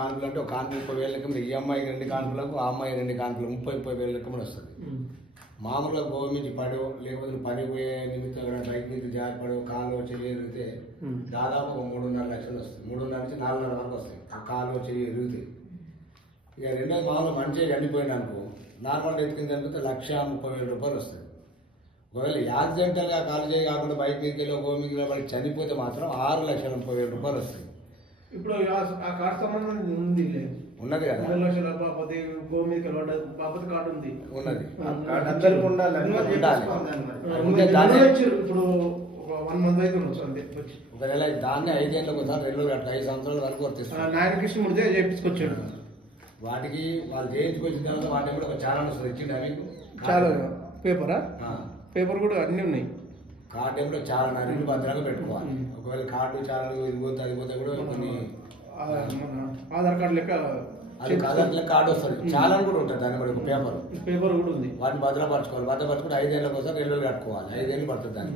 కాన్పులు అంటే ఒక కాన్పు 30,000 లెక్క ఈ అమ్మాయికి 2 కాన్పులకు ఆ అమ్మాయి 2 కాన్పులు 30,000 లెక్క వస్తుంది. మామూలుగా గోవు మీద పడో లేకపోతే పనికి పోయే నిమిత్తం బైక్ మీద జారిపడో కాలు చెయ్యి ఎరిగితే దాదాపు 3.5 లక్షలు వస్తుంది. 3.5 నుంచి 4.5 వరకు వస్తాయి ఆ కాలు చెయ్యి ఎరుగుతాయి. ఇక రెండోది మామూలుగా మంచిగా చనిపోయింది అనుకో నార్మల్ డెత్ కింద చనిపోతే 1,30,000 రూపాయలు వస్తుంది. ఒకవేళ యాక్సిడెంటల్గా కాలు చేయి కాకుండా బైక్ మీదకి వెళ్ళి గోవు మీద పడి చనిపోతే మాత్రం 6,30,000 రూపాయలు వస్తుంది. ఇప్పుడు ఆ కార్డు సంబంధం ఉంది ఉన్నది కదా, 2 లక్షల బాపతి గోవు మీద బాపతి కార్డు ఉంది ఉన్నది. ఇప్పుడు 1 మంత్ అయితే ఉండొచ్చు అంతే. ఒకవేళ దాన్ని 5 ఏళ్ళకి ఒకసారి 5 సంవత్సరాల వరకు వర్తిస్తుంది. నాయన కృష్ణమూర్తి చేయించుకొచ్చాడు. వాటికి వాళ్ళు చేయించుకొచ్చిన తర్వాత వాటిని కూడా ఒక ఛానల్ వస్తుంది. ఇచ్చింది అవి చాలా పేపరా పేపర్ కూడా అన్నీ ఉన్నాయి. కార్డు ఎప్పుడో చాలా అన్ని భద్రంగా పెట్టుకోవాలి. ఒకవేళ కార్డు ఛానల్ ఇది పోతే అది పోతే కూడా కొన్ని ఆధార్ కార్డు లెక్క అది ఆధార్ లెక్క కార్డు వస్తుంది. ఛానల్ కూడా ఉంటుంది దాని కూడా పేపర్ కూడా ఉంది. వాటిని భద్రపరచుకోవాలి. భద్రపరచుకుంటే 5 ఏళ్ళకి ఒకసారి 2 కట్టుకోవాలి. 5 ఏళ్ళు పడుతుంది దాన్ని.